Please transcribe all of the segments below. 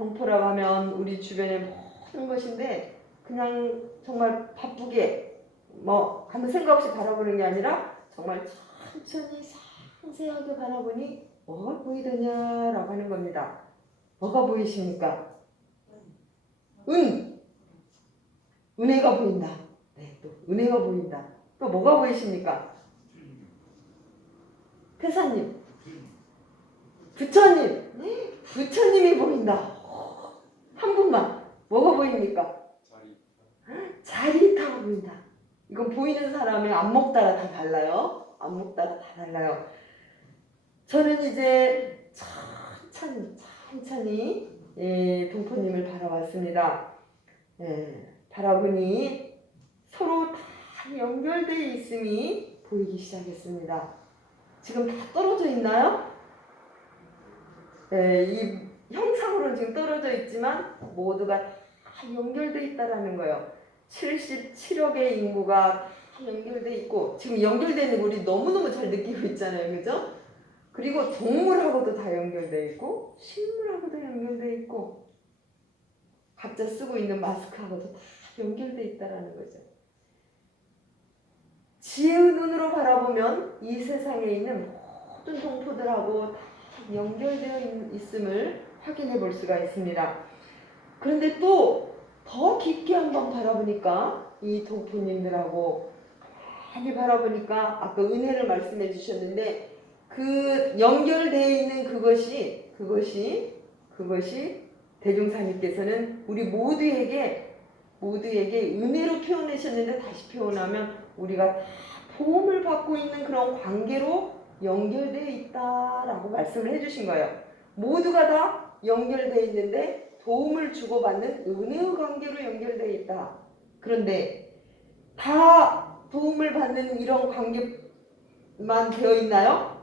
동포라고 하면 우리 주변의 모든 것인데 그냥 정말 바쁘게 뭐 아무 생각 없이 바라보는 게 아니라 정말 천천히 상세하게 바라보니 뭐가 보이더냐라고 하는 겁니다. 뭐가 보이십니까? 은혜가 보인다. 네, 또 은혜가 보인다. 또 뭐가 보이십니까? 태사님, 부처님, 부처님이 보인다. 한 분만 뭐가 보입니까? 자리타가 보인다. 이건 보이는 사람의 안목 따라 다 달라요. 안목 따라 다 달라요. 저는 이제 천천히 동포님을 바라봤습니다. 바라보니 서로 다 연결되어 있음이 보이기 시작했습니다. 지금 다 떨어져 있나요? 이 형상으로는 지금 떨어져 있지만 모두가 다 연결되어 있다라는 거예요. 77억의 인구가 다 연결되어 있고 지금 연결되는 거 우리 너무너무 잘 느끼고 있잖아요. 그죠? 그리고 동물하고도 다 연결되어 있고 식물하고도 연결되어 있고 각자 쓰고 있는 마스크하고도 다 연결되어 있다라는 거죠. 지혜의 눈으로 바라보면 이 세상에 있는 모든 동포들하고 다 연결되어 있음을 확인해 볼 수가 있습니다. 그런데 또 더 깊게 한번 바라보니까 이 동포님들하고 많이 바라보니까 아까 은혜를 말씀해 주셨는데 그 연결되어 있는 그것이 대종사님께서는 우리 모두에게 은혜로 표현하셨는데 다시 표현하면 우리가 다 도움을 받고 있는 그런 관계로 연결되어 있다라고 말씀을 해주신 거예요. 모두가 다 연결되어 있는데 도움을 주고받는 은혜의 관계로 연결되어 있다. 그런데 다 도움을 받는 이런 관계만 되어 있나요?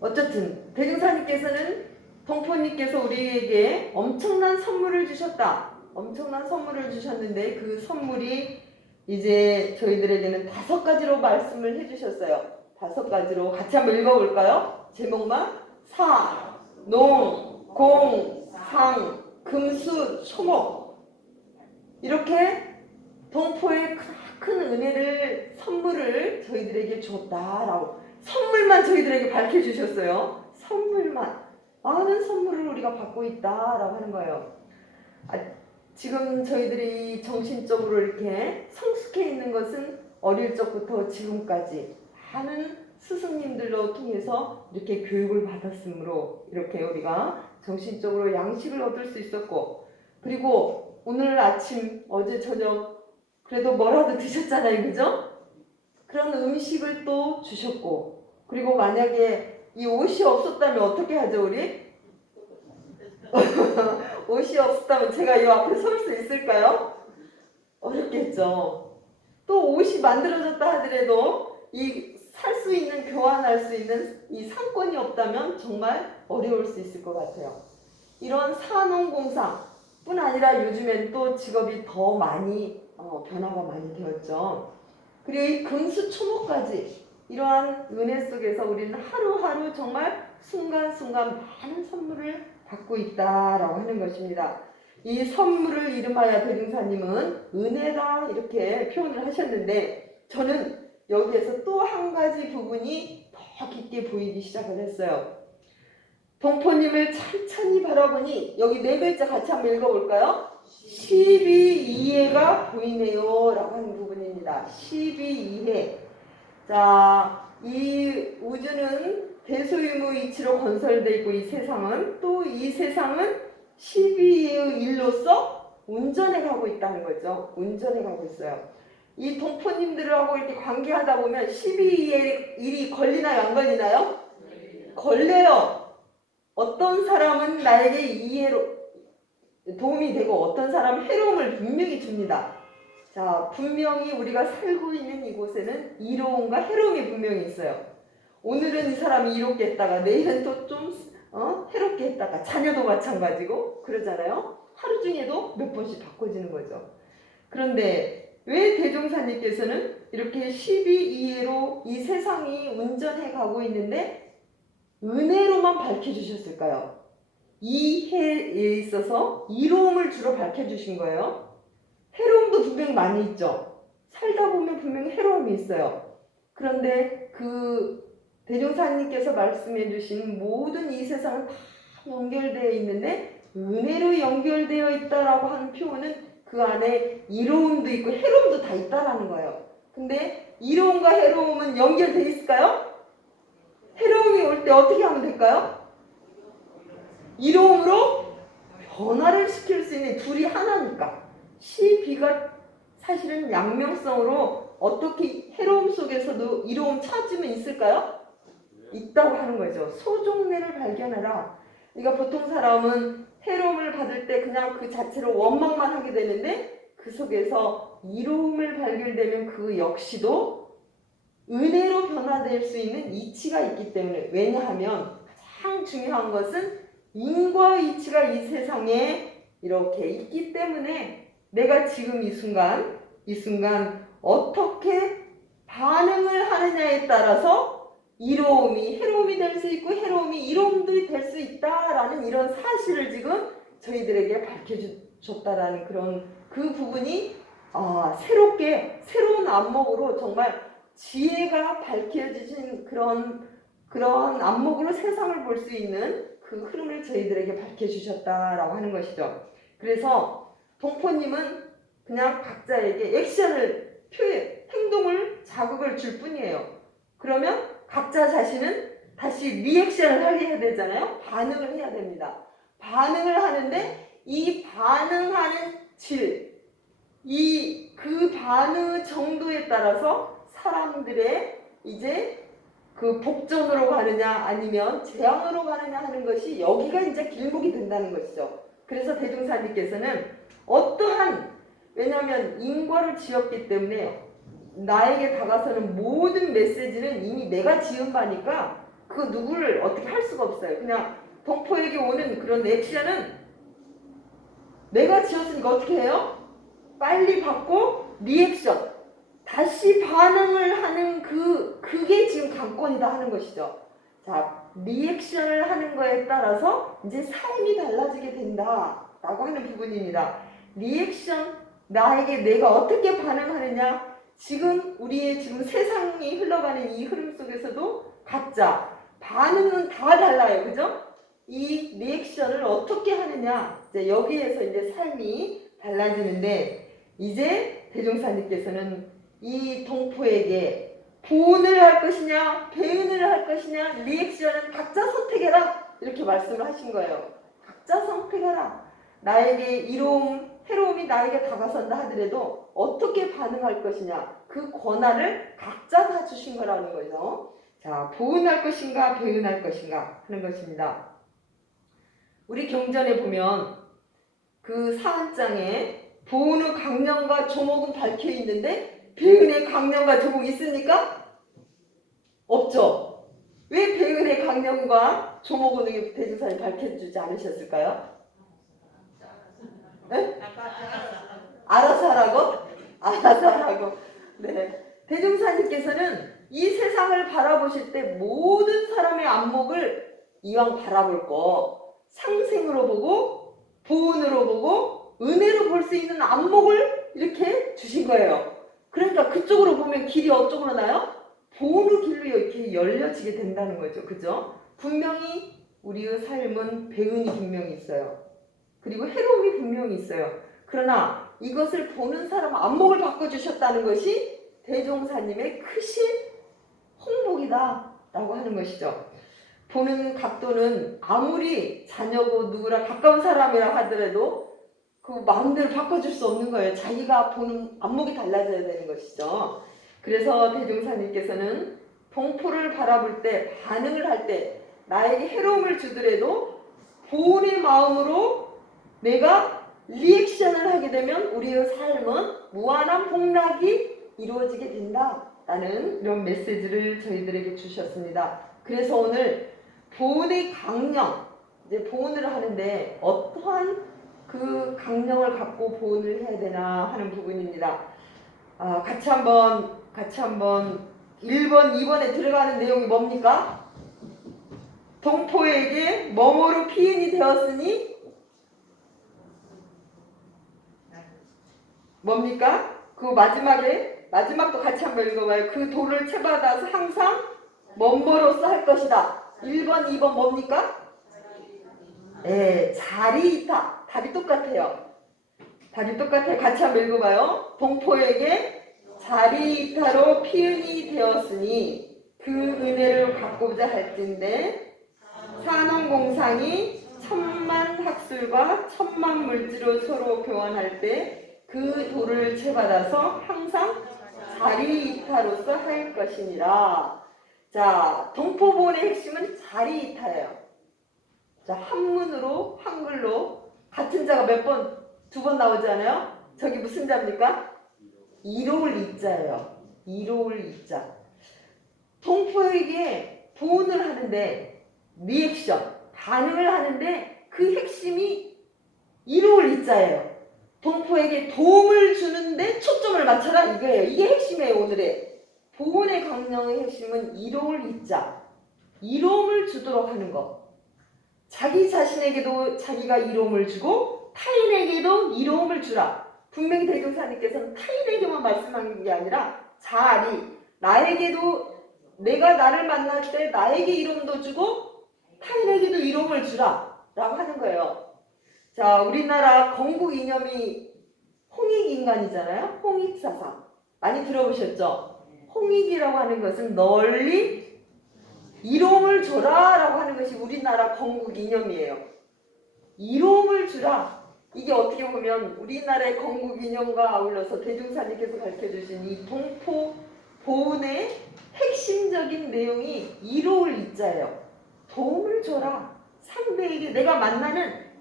어쨌든 대종사님께서는 동포님께서 우리에게 엄청난 선물을 주셨다. 엄청난 선물을 주셨는데 그 선물이 이제 저희들에게는 5가지로 말씀을 해주셨어요. 5가지로 같이 한번 읽어볼까요? 제목만 사, 농, 공, 상, 금수, 소목 이렇게 동포의 큰 은혜를 선물을 저희들에게 줬다라고 선물만 저희들에게 밝혀주셨어요. 선물만 많은 선물을 우리가 받고 있다라고 하는 거예요. 지금 저희들이 정신적으로 이렇게 성숙해 있는 것은 어릴 적부터 지금까지 많은 스승님들로 통해서 이렇게 교육을 받았으므로 이렇게 우리가 정신적으로 양식을 얻을 수 있었고 그리고 오늘 아침 어제 저녁 그래도 뭐라도 드셨잖아요. 그죠? 그런 음식을 또 주셨고 그리고 만약에 이 옷이 없었다면 어떻게 하죠 우리? 옷이 없었다면 제가 이 앞에 설 수 있을까요? 어렵겠죠. 또 옷이 만들어졌다 하더라도 이 살 수 있는 교환할 수 있는 이 상권이 없다면 정말 어려울 수 있을 것 같아요. 이런 산업공사뿐 아니라 요즘엔 또 직업이 더 많이 변화가 많이 되었죠. 그리고 이 금수초목까지 이러한 은혜 속에서 우리는 하루하루 정말 순간순간 많은 선물을 받고 있다라고 하는 것입니다. 이 선물을 이름하여 대중사님은 은혜다 이렇게 표현을 하셨는데 저는 여기에서 또 한 가지 부분이 더 깊게 보이기 시작을 했어요. 동포님을 천천히 바라보니 여기 4글자 같이 한번 읽어볼까요? 12이해가 보이네요 라고 하는 부분입니다. 12이해. 자, 이 우주는 대소유무 이치로 건설되어 있고 이 세상은 또 이 세상은 12이해의 일로서 운전해 가고 있다는 거죠. 운전해 가고 있어요. 이 동포님들하고 이렇게 관계하다 보면 12이해의 일이 걸리나요? 안 걸리나요? 걸려요. 어떤 사람은 나에게 이해로 도움이 되고 어떤 사람은 해로움을 분명히 줍니다. 자, 분명히 우리가 살고 있는 이곳에는 이로움과 해로움이 분명히 있어요. 오늘은 이 사람이 이롭게 했다가 내일은 또 좀 해롭게 했다가 자녀도 마찬가지고 그러잖아요. 하루 중에도 몇 번씩 바꿔지는 거죠. 그런데 왜 대종사님께서는 이렇게 12이해로 이 세상이 운전해 가고 있는데 은혜로만 밝혀주셨을까요? 이해에 있어서 이로움을 주로 밝혀주신 거예요. 해로움도 분명히 많이 있죠. 살다 보면 분명히 해로움이 있어요. 그런데 그 대종사님께서 말씀해 주신 모든 이 세상은 다 연결되어 있는데 은혜로 연결되어 있다라고 하는 표현은 그 안에 이로움도 있고 해로움도 다 있다라는 거예요. 근데 이로움과 해로움은 연결되어 있을까요? 해로움이 올 때 어떻게 하면 될까요? 이로움으로 변화를 시킬 수 있는 둘이 하나니까. 시, 비가 사실은 양명성으로 어떻게 해로움 속에서도 이로움 찾으면 있을까요? 있다고 하는 거죠. 소종례를 발견하라. 그러니까 보통 사람은 해로움을 받을 때 그냥 그 자체로 원망만 하게 되는데 그 속에서 이로움을 발견되면 그 역시도 은혜로 변화될 수 있는 이치가 있기 때문에. 왜냐하면 가장 중요한 것은 인과 이치가 이 세상에 이렇게 있기 때문에 내가 지금 이 순간 어떻게 반응을 하느냐에 따라서 이로움이 해로움이 될 수 있고 해로움이 이로움도 될 수 있다라는 이런 사실을 지금 저희들에게 밝혀줬다라는 그런 그 부분이 새로운 안목으로 정말 지혜가 밝혀지신 그런 안목으로 세상을 볼 수 있는 그 흐름을 저희들에게 밝혀주셨다라고 하는 것이죠. 그래서 동포님은 그냥 각자에게 액션을 행동을 자극을 줄 뿐이에요. 그러면 각자 자신은 다시 리액션을 해야 되잖아요. 반응을 해야 됩니다. 반응을 하는데 이 반응하는 질, 그 반응 정도에 따라서 사람들의 이제 그 복전으로 가느냐 아니면 재앙으로 가느냐 하는 것이 여기가 이제 길목이 된다는 것이죠. 그래서 대종사님께서는 왜냐하면 인과를 지었기 때문에 나에게 다가서는 모든 메시지는 이미 내가 지은 바니까 그 누구를 어떻게 할 수가 없어요. 그냥 동포에게 오는 그런 액션은 내가 지었으니까 어떻게 해요? 빨리 받고 리액션, 다시 반응을 하는 그게 지금 관건이다 하는 것이죠. 자, 리액션을 하는 거에 따라서 이제 삶이 달라지게 된다라고 하는 부분입니다. 리액션, 나에게 내가 어떻게 반응하느냐, 우리의 지금 세상이 흘러가는 이 흐름 속에서도 각자 반응은 다 달라요. 그죠? 이 리액션을 어떻게 하느냐, 이제 여기에서 이제 삶이 달라지는데, 이제 대종사님께서는 이 동포에게 보온을 할 것이냐 배은을 할 것이냐 리액션은 각자 선택해라 이렇게 말씀을 하신 거예요. 각자 선택해라. 나에게 해로움이 나에게 다가선다 하더라도 어떻게 반응할 것이냐 그 권한을 각자 다 주신 거라는 거죠. 자, 보은할 것인가 배은할 것인가 하는 것입니다. 우리 경전에 보면 그 사한장에 보은의 강령과 조목은 밝혀 있는데 배은의 강령과 조목이 있습니까? 없죠. 왜 배은의 강령과 조목은 대종사님 밝혀주지 않으셨을까요? 네? 알아서 하라고? 알아서 하라고. 네. 대종사님께서는 이 세상을 바라보실 때 모든 사람의 안목을 이왕 바라볼 거 상생으로 보고 보은으로 보고 은혜로 볼 수 있는 안목을 이렇게 주신 거예요. 그러니까 그쪽으로 보면 길이 어쪽으로 나요? 보은의 길로 이렇게 열려지게 된다는 거죠. 그죠? 분명히 우리의 삶은 배은이 분명히 있어요. 그리고 해로움이 분명히 있어요. 그러나 이것을 보는 사람 안목을 바꿔주셨다는 것이 대종사님의 크신 홍복이다 라고 하는 것이죠. 보는 각도는 아무리 자녀고 누구라 가까운 사람이라 하더라도 그 마음대로 바꿔줄 수 없는 거예요. 자기가 보는 안목이 달라져야 되는 것이죠. 그래서 대종사님께서는 동포를 바라볼 때 반응을 할 때 나에게 해로움을 주더라도 보온의 마음으로 내가 리액션을 하게 되면 우리의 삶은 무한한 복락이 이루어지게 된다라는 이런 메시지를 저희들에게 주셨습니다. 그래서 오늘 보온의 강령, 이제 보온을 하는데 어떠한 그 강령을 갖고 보온을 해야 되나 하는 부분입니다. 같이 한번 1번, 2번에 들어가는 내용이 뭡니까? 동포에게 뭐뭐로 피인이 되었으니 뭡니까? 그 마지막도 같이 한번 읽어봐요. 그 돌을 채받아서 항상 뭐뭐로써 할 것이다. 1번, 2번 뭡니까? 네, 자리이타. 답이 똑같아요. 답이 똑같아요. 같이 한번 읽어봐요. 동포에게 자리이타로 피은이 되었으니 그 은혜를 갖고자 할진대 산업공상이 천만 학술과 천만 물질로 서로 교환할 때 그 돌을 채받아서 항상 자리이타로서 할 것이니라. 자, 동포본의 핵심은 자리이타예요. 자, 한문으로 한글로 같은 자가 몇 번, 두 번 나오잖아요. 저기 무슨 자입니까? 이로울 이자예요. 이로울 이자. 동포에게 보온을 하는데 리액션, 반응을 하는데 그 핵심이 이로울 이자예요. 동포에게 도움을 주는데 초점을 맞춰라 이거예요. 이게 핵심이에요. 오늘의 보온의 강령의 핵심은 이로울 이자. 이로움을 주도록 하는 것. 자기 자신에게도 자기가 이로움을 주고 타인에게도 이로움을 주라. 분명히 대종사님께서는 타인에게만 말씀하는 게 아니라 자아리, 나에게도 내가 나를 만날 때 나에게 이로움도 주고 타인에게도 이로움을 주라 라고 하는 거예요. 자, 우리나라 건국 이념이 홍익인간이잖아요. 홍익사상 많이 들어보셨죠? 홍익이라고 하는 것은 널리 이로움을 줘라 라고 하는 것이 우리나라 건국 이념이에요. 이로움을 주라. 이게 어떻게 보면 우리나라의 건국 이념과 아울러서 대종사님께서 가르쳐주신 이 동포 보훈의 핵심적인 내용이 이로울 이자예요. 도움을 줘라. 상대에게 내가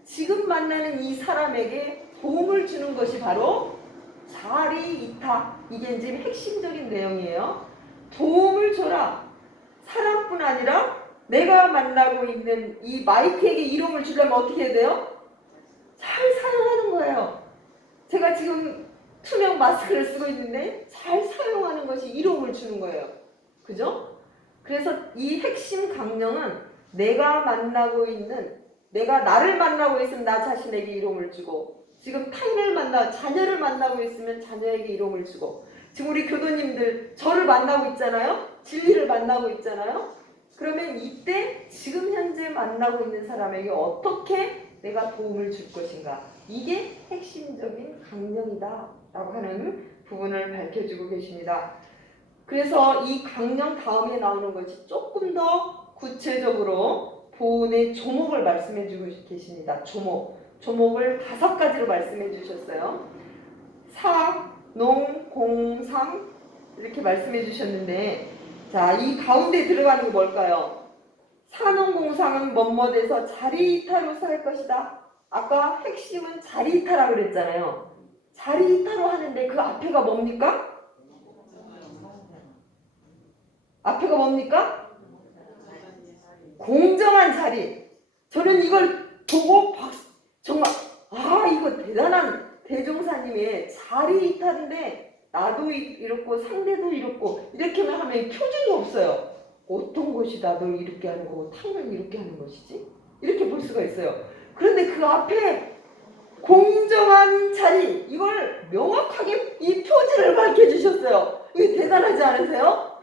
지금 만나는 이 사람에게 도움을 주는 것이 바로 자리이타. 이게 이제 핵심적인 내용이에요. 도움을 줘라. 사람뿐 아니라 내가 만나고 있는 이 마이크에게 이름을 주려면 어떻게 해야 돼요? 잘 사용하는 거예요. 제가 지금 투명 마스크를 쓰고 있는데 잘 사용하는 것이 이름을 주는 거예요. 그죠? 그래서 이 핵심 강령은 내가 나를 만나고 있으면 나 자신에게 이름을 주고, 지금 자녀를 만나고 있으면 자녀에게 이름을 주고, 지금 우리 교도님들 저를 만나고 있잖아요. 진리를 만나고 있잖아요. 그러면 이때 지금 현재 만나고 있는 사람에게 어떻게 내가 도움을 줄 것인가, 이게 핵심적인 강령이다 라고 하는 부분을 밝혀주고 계십니다. 그래서 이 강령 다음에 나오는 것이 조금 더 구체적으로 보훈의 조목을 말씀해 주고 계십니다. 조목을 5가지로 말씀해 주셨어요. 사, 농, 공, 상 이렇게 말씀해 주셨는데, 자, 이 가운데 들어가는 게 뭘까요? 사농공상은 뭐뭐돼서 자리이타로서 할 것이다. 아까 핵심은 자리이타라고 그랬잖아요. 자리이타로 하는데 그 앞에가 뭡니까? 앞에가 뭡니까? 공정한 자리. 저는 이걸 보고 정말 이거 대단한 대종사님의 자리이타인데 나도 이렇고 상대도 이렇고 이렇게만 하면 표준이 없어요. 어떤 것이 나도 이렇게 하는 거고 타인을 이렇게 하는 것이지? 이렇게 볼 수가 있어요. 그런데 그 앞에 공정한 자리, 이걸 명확하게 이 표지를 밝혀주셨어요. 이게 대단하지 않으세요?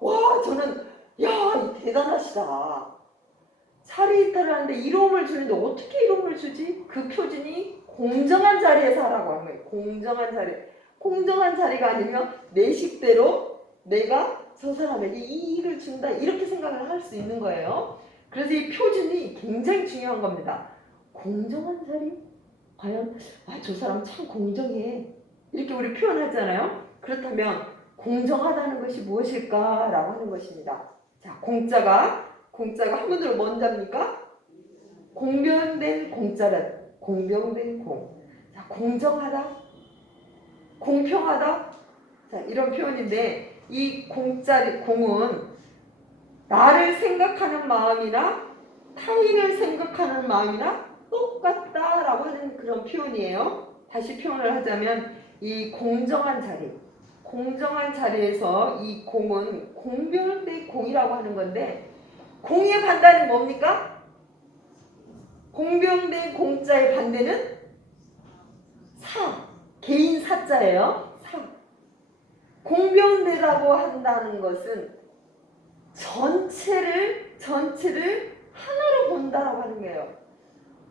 와, 저는 대단하시다. 자리이탈을 하는데 이로움을 주는데 어떻게 이로움을 주지? 그 표준이 공정한 자리에서 하라고 하는 거예요. 공정한 자리. 공정한 자리가 아니면 내 식대로 내가 저 사람에게 이 일을 준다, 이렇게 생각을 할 수 있는 거예요. 그래서 이 표준이 굉장히 중요한 겁니다. 공정한 자리? 과연 저 사람 참 공정해, 이렇게 우리 표현하잖아요. 그렇다면 공정하다는 것이 무엇일까라고 하는 것입니다. 자, 공자가 한문으로 뭔 자입니까? 공변된 공자라. 공병된 공. 자, 공정하다, 공평하다. 자, 이런 표현인데, 이 공은 나를 생각하는 마음이나 타인을 생각하는 마음이나 똑같다라고 하는 그런 표현이에요. 다시 표현을 하자면 이 공정한 자리에서 이 공은 공변된 공이라고 하는 건데, 공의 반대는 뭡니까? 공병된 공자의 반대는 사. 개인 사자예요. 사. 공병되다고 한다는 것은 전체를 하나로 본다라고 하는 거예요.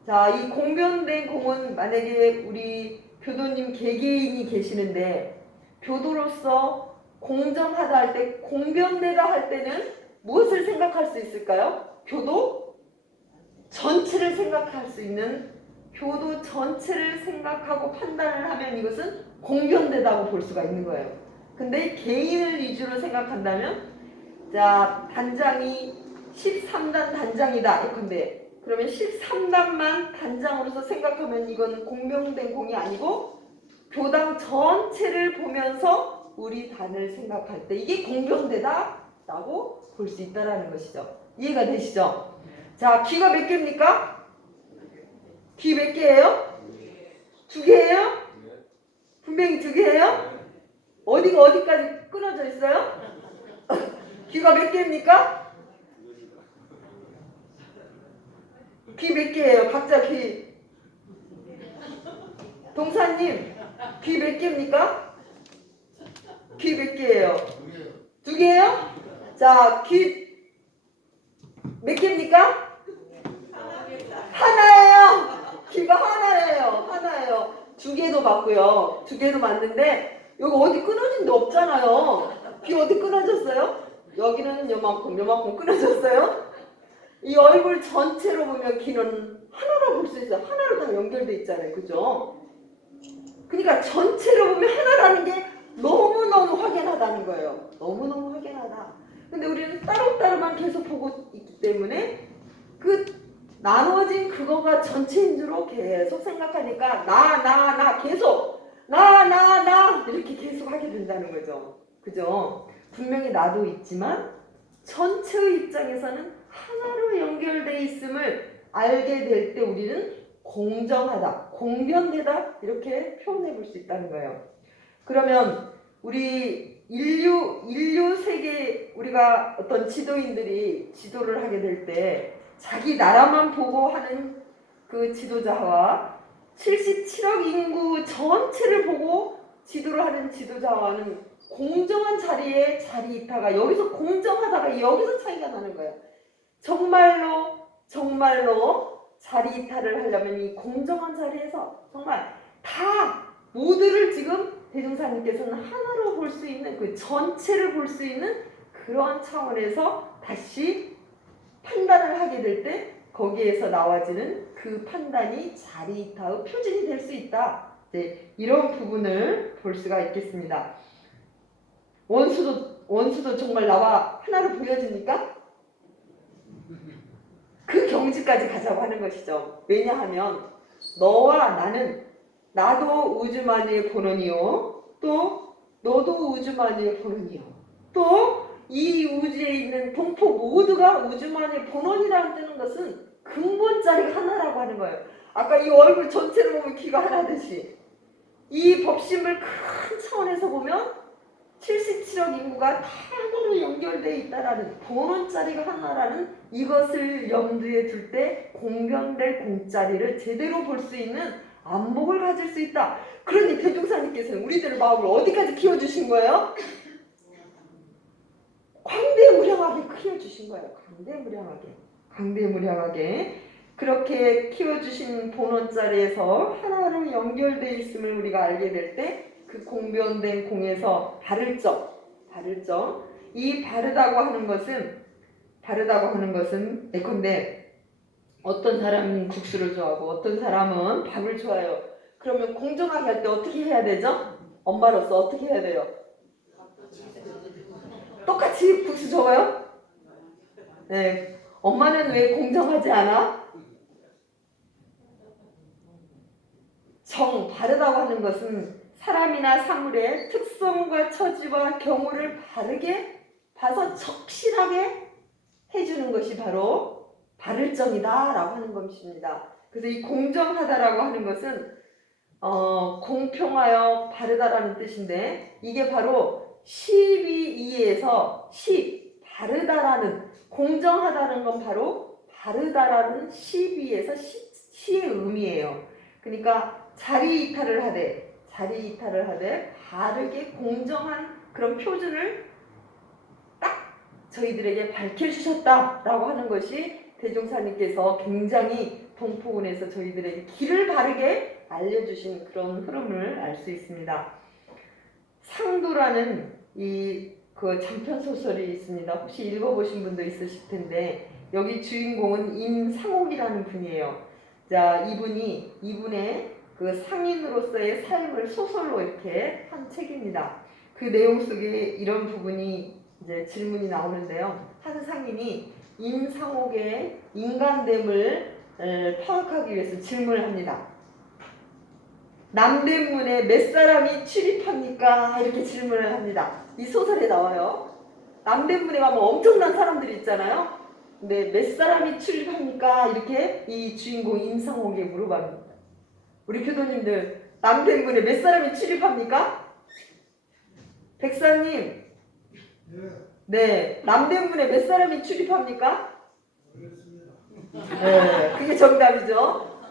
자, 이 공변된 공은 만약에 우리 교도님 개개인이 계시는데 교도로서 공정하다 할 때, 공변되다 할 때는 무엇을 생각할 수 있을까요? 교도 전체를 생각할 수 있는, 교도 전체를 생각하고 판단을 하면 이것은 공변되다고 볼 수가 있는 거예요. 근데 개인을 위주로 생각한다면, 자, 단장이 13단 단장이다 예컨대, 그러면 13단만 단장으로서 생각하면 이건 공명된 공이 아니고 교당 전체를 보면서 우리 단을 생각할 때 이게 공병되다 라고 볼 수 있다는 것이죠. 이해가 되시죠? 자, 귀가 몇 개입니까? 귀 몇 개예요? 2개예요? 분명히 2개예요? 어디가 어디까지 끊어져 있어요? 귀가 몇 개입니까? 귀 몇 개예요? 각자 귀. 동사님, 귀 몇 개입니까? 귀 몇 개예요? 2개예요? 자, 귀 몇 개입니까? 하나예요. 귀가 하나예요. 2개도 맞고요. 2개도 맞는데 여기 어디 끊어진 데 없잖아요. 귀 어디 끊어졌어요? 여기는 요만큼 끊어졌어요. 이 얼굴 전체로 보면 귀는 하나로 볼 수 있어요. 하나로 다 연결돼 있잖아요. 그죠? 그러니까 전체로 보면 하나라는 게 너무너무 확연하다는 거예요. 너무너무 확연하다. 근데 우리는 따로따로만 계속 보고 있기 때문에 그 나눠진 그거가 전체인 줄로 계속 생각하니까 나 계속 나 이렇게 계속 하게 된다는 거죠. 그죠? 분명히 나도 있지만 전체의 입장에서는 하나로 연결돼 있음을 알게 될 때 우리는 공정하다, 공변되다 이렇게 표현해 볼 수 있다는 거예요. 그러면 우리 인류 세계, 우리가 어떤 지도인들이 지도를 하게 될 때 자기 나라만 보고 하는 그 지도자와 77억 인구 전체를 보고 지도를 하는 지도자와는 공정한 자리에 자리 이타가, 여기서 공정하다가 여기서 차이가 나는 거예요. 정말로 자리 이탈을 하려면 이 공정한 자리에서 정말 다 모두를 지금 대종사님께서는 하나로 볼 수 있는, 그 전체를 볼 수 있는 그런 차원에서 다시 판단을 하게 될 때 거기에서 나와지는 그 판단이 자리 이타의 표준이 될 수 있다. 네, 이런 부분을 볼 수가 있겠습니다. 원수도 정말 나와 하나로 보여집니까? 그 경지까지 가자고 하는 것이죠. 왜냐하면 너와 나는, 나도 우주만유의 본원이요, 또 너도 우주만유의 본원이요, 또 이 우주에 있는 동포 모두가 우주만유의 본원이라는 뜨는 것은 근본자리가 하나라고 하는 거예요. 아까 이 얼굴 전체를 보면 귀가 하나듯이 이 법심을 큰 차원에서 보면 77억 인구가 다 하나로 연결되어 있다라는, 본원자리가 하나라는 이것을 염두에 둘 때 공변될 공자리를 제대로 볼 수 있는 안목을 가질 수 있다. 그러니 대종사님께서는 우리들의 마음을 어디까지 키워주신 거예요? 광대무량하게 키워주신 거예요. 광대무량하게 그렇게 키워주신 본원자리에서 하나로 연결되어 있음을 우리가 알게 될 때 그 공변된 공에서 바를 점, 이 바르다고 하는 것은 예컨대 어떤 사람은 국수를 좋아하고 어떤 사람은 밥을 좋아해요. 그러면 공정하게 할 때 어떻게 해야 되죠? 엄마로서 어떻게 해야 돼요? 똑같이 국수 좋아요? 네. 엄마는 왜 공정하지 않아? 바르다고 하는 것은 사람이나 사물의 특성과 처지와 경우를 바르게 봐서 적실하게 해주는 것이 바로 바를 점이다 라고 하는 것입니다. 그래서 이 공정하다라고 하는 것은 공평하여 바르다라는 뜻인데, 이게 바로 12에서 10, 바르다라는 공정하다는 건 바로 바르다라는 시비에서 시의 의미예요. 그러니까 자리 이탈을 하되 바르게 공정한 그런 표준을 딱 저희들에게 밝혀주셨다라고 하는 것이 대종사님께서 굉장히 동포군에서 저희들에게 길을 바르게 알려주신 그런 흐름을 알 수 있습니다. 상도라는 그 장편 소설이 있습니다. 혹시 읽어보신 분도 있으실 텐데 여기 주인공은 임상옥이라는 분이에요. 자, 이분의 그 상인으로서의 삶을 소설로 이렇게 한 책입니다. 그 내용 속에 이런 부분이 이제 질문이 나오는데요. 한 상인이 임상옥의 인간됨을 파악하기 위해서 질문을 합니다. 남대문에 몇 사람이 출입합니까? 이렇게 질문을 합니다. 이 소설에 나와요. 남대문에 가면 엄청난 사람들이 있잖아요. 근데 몇 사람이 출입합니까? 이렇게 이 주인공 임상옥에 물어봅니다. 우리 교도님들 남대문에 몇 사람이 출입합니까? 백사님. 네. 남대문에 몇 사람이 출입합니까? 네. 그게 정답이죠.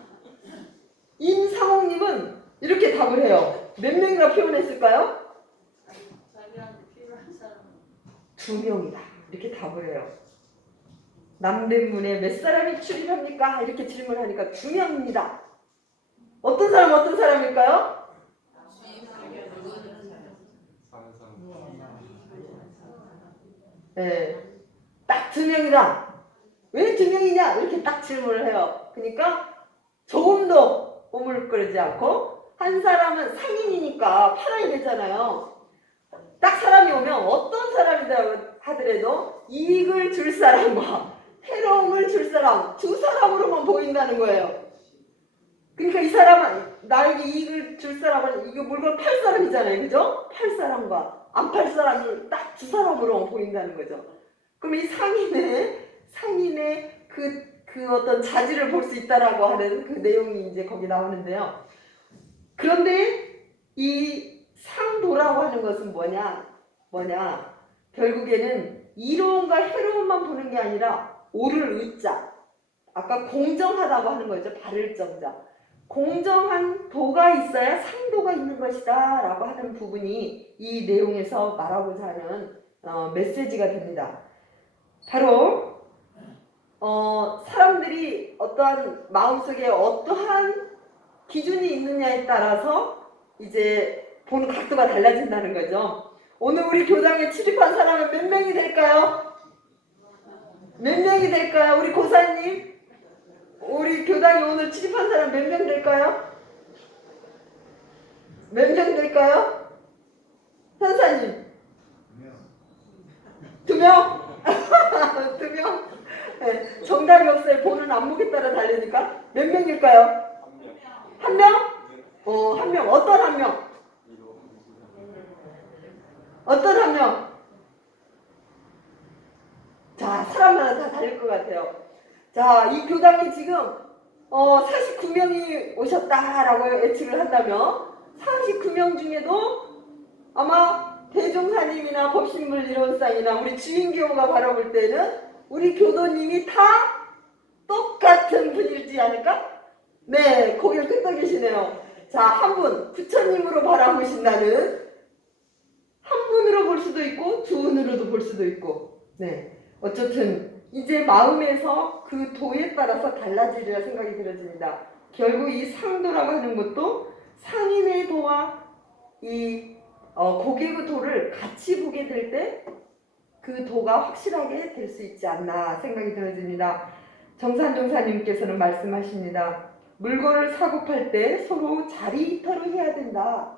임상옥님은 이렇게 답을 해요. 몇 명이나 표현했을까요? 자기한테 필요한 사람은 2명이다. 이렇게 답을 해요. 남대문에 몇 사람이 출입합니까? 이렇게 질문하니까 2명입니다. 어떤 사람일까요? 네, 딱 2명이다. 왜 2명이냐? 이렇게 딱 질문을 해요. 그러니까 조금 더 오물거리지 않고 한 사람은 상인이니까 팔아야 되잖아요. 딱 사람이 오면 어떤 사람이다 하더라도 이익을 줄 사람과 해로움을 줄 사람 두 사람으로만 보인다는 거예요. 그러니까 이 사람은 나에게 이익을 줄 사람은 이거 물건 팔 사람이잖아요. 그죠? 팔 사람과 안 팔 사람이 딱 두 사람으로 보인다는 거죠. 그럼 이 상인의 그 어떤 자질을 볼 수 있다라고 하는 그 내용이 이제 거기 나오는데요. 그런데 이 상도라고 하는 것은 뭐냐? 결국에는 이로움과 해로움만 보는 게 아니라 오를 의자. 아까 공정하다고 하는 거죠. 바를 정자. 공정한 도가 있어야 상도가 있는 것이다 라고 하는 부분이 이 내용에서 말하고자 하는 메시지가 됩니다. 바로 사람들이 어떠한 마음속에 어떠한 기준이 있느냐에 따라서 이제 보는 각도가 달라진다는 거죠. 오늘 우리 교당에 출입한 사람은 몇 명이 될까요? 몇 명이 될까요? 우리 고사님? 우리 교당에 오늘 출입한 사람 몇 명 될까요? 몇 명 될까요? 현사님? 2명? 2명? 네, 정답이 없어요. 보는 안목에 따라 다르니까. 몇 명일까요? 1명? 1명. 어떤 1명? 어떤 1명? 자, 사람마다 다 다를 것 같아요. 자, 이 교당에 지금 49명이 오셨다라고 예측을 한다면 49명 중에도 아마 대종사님이나 법신물이론상이나 우리 주인교우가 바라볼 때는 우리 교도님이 다 똑같은 분이지 않을까? 네, 고개를 끄덕 계시네요. 자, 한 분, 부처님으로 바라보신다는 한 분으로 볼 수도 있고 두 분으로도 볼 수도 있고, 네, 어쨌든 이제 마음에서 그 도에 따라서 달라지리라 생각이 들어집니다. 결국 이 상도라고 하는 것도 상인의 도와 이 고객의 도를 같이 보게 될 때 그 도가 확실하게 될 수 있지 않나 생각이 들어집니다. 정산종사님께서는 말씀하십니다. 물건을 사고 팔 때 서로 자리이탈을 해야 된다.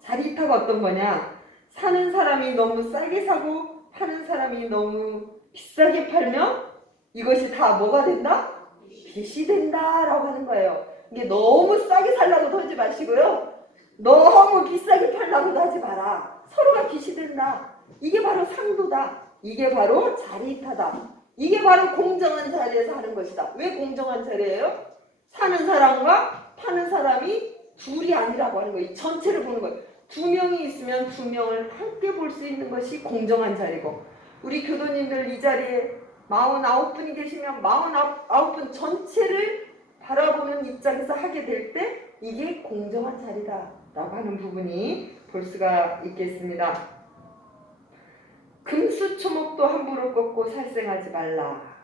자리이탈가 어떤 거냐? 사는 사람이 너무 싸게 사고 파는 사람이 너무 비싸게 팔면 이것이 다 뭐가 된다? 빚이 된다라고 하는 거예요. 이게 너무 싸게 살라고도 하지 마시고요. 너무 비싸게 팔라고도 하지 마라. 서로가 빚이 된다. 이게 바로 상도다. 이게 바로 자리이타다. 이게 바로 공정한 자리에서 하는 것이다. 왜 공정한 자리예요? 사는 사람과 파는 사람이 둘이 아니라고 하는 거예요. 이 전체를 보는 거예요. 2명이 있으면 2명을 함께 볼 수 있는 것이 공정한 자리고, 우리 교도님들 이 자리에 49분이 계시면 49분 전체를 바라보는 입장에서 하게 될 때 이게 공정한 자리다 라고 하는 부분이 볼 수가 있겠습니다. 금수초목도 함부로 꺾고 살생하지 말라.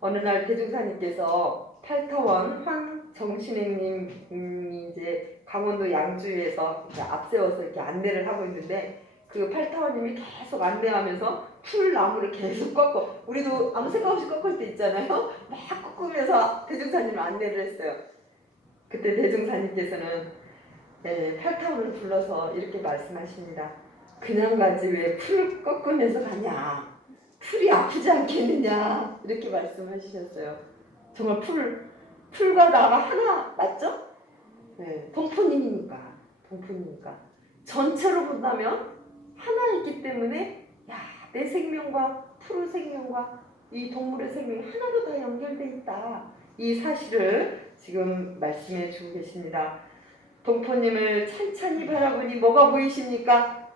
어느 날 대종사님께서 팔타원 황정신행님이 이제 강원도 양주에서 이제 앞세워서 이렇게 안내를 하고 있는데 그 팔타원님이 계속 안내하면서 풀나무를 계속 꺾고, 우리도 아무 생각 없이 꺾을 때 있잖아요. 막 꺾으면서 대종사님을 안내를 했어요. 그때 대종사님께서는 팔타원을 불러서 이렇게 말씀하십니다. 그냥 가지 왜 풀을 꺾으면서 가냐, 풀이 아프지 않겠느냐, 이렇게 말씀하셨어요. 정말 풀과 나가 하나 맞죠? 네, 동포님이니까 전체로 본다면 하나이기 때문에 내 생명과 풀의 생명과 이 동물의 생명이 하나로 다 연결돼 있다, 이 사실을 지금 말씀해 주고 계십니다. 동포님을 찬찬히 바라보니 뭐가 보이십니까?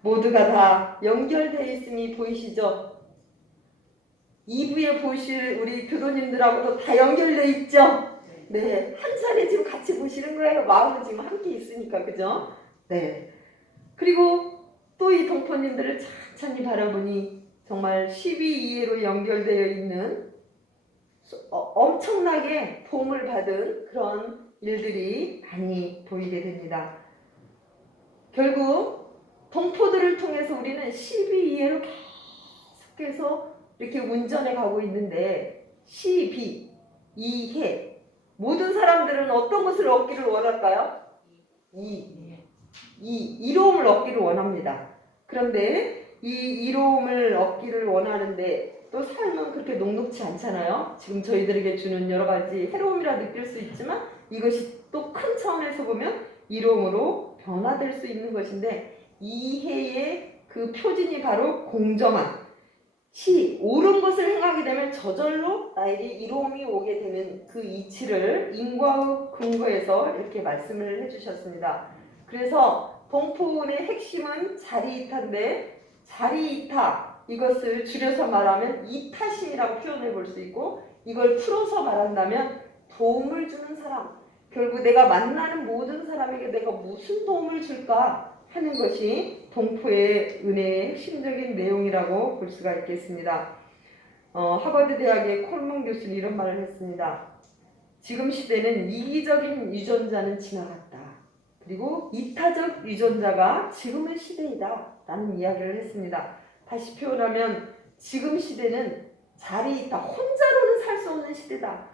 모두가 다 연결되어 있음이 보이시죠? 2부에 보실 우리 교도님들하고도 다 연결되어 있죠? 네, 한 자리에 지금 같이 보시는 거예요. 마음은 지금 함께 있으니까, 그죠? 네. 그리고 또 이 동포님들을 찬찬히 바라보니 정말 12이해로 연결되어 있는 엄청나게 도움을 받은 그런 일들이 많이 보이게 됩니다. 결국 동포들을 통해서 우리는 12이해로 계속해서 이렇게 운전해 가고 있는데, 12이해 모든 사람들은 어떤 것을 얻기를 원할까요? 이로움을 얻기를 원합니다. 그런데 이 이로움을 얻기를 원하는데 또 삶은 그렇게 녹록지 않잖아요. 지금 저희들에게 주는 여러 가지 해로움이라 느낄 수 있지만 이것이 또 큰 차원에서 보면 이로움으로 변화될 수 있는 것인데, 이해의 그 표징이 바로 공정한 옳은 것을 행하게 되면 저절로 나에게 이로움이 오게 되는 그 이치를 인과의 근거에서 이렇게 말씀을 해주셨습니다. 그래서 동포운의 핵심은 자리이타인데, 자리이타 이것을 줄여서 말하면 이타심이라고 표현해 볼 수 있고, 이걸 풀어서 말한다면 도움을 주는 사람, 결국 내가 만나는 모든 사람에게 내가 무슨 도움을 줄까 하는 것이 동포의 은혜의 핵심적인 내용이라고 볼 수가 있겠습니다. 하버드 대학의 콜먼 교수는 이런 말을 했습니다. 지금 시대는 이기적인 유전자는 지나갔다. 그리고 이타적 유전자가 지금의 시대이다 라는 이야기를 했습니다. 다시 표현하면 지금 시대는 자리이타, 혼자로는 살 수 없는 시대다.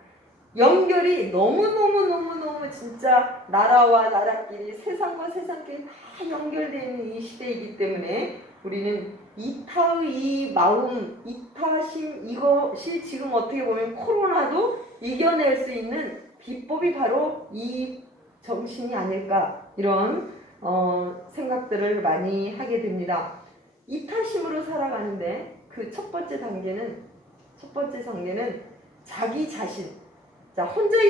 연결이 너무너무 진짜 나라와 나라끼리, 세상과 세상끼리 다 연결되어 있는 이 시대이기 때문에 우리는 이타의 이 마음, 이타심, 이것이 지금 어떻게 보면 코로나도 이겨낼 수 있는 비법이 바로 이 정신이 아닐까, 이런 생각들을 많이 하게 됩니다. 이타심으로 살아가는데 그 첫 번째 단계는 자기 자신. 자, 혼자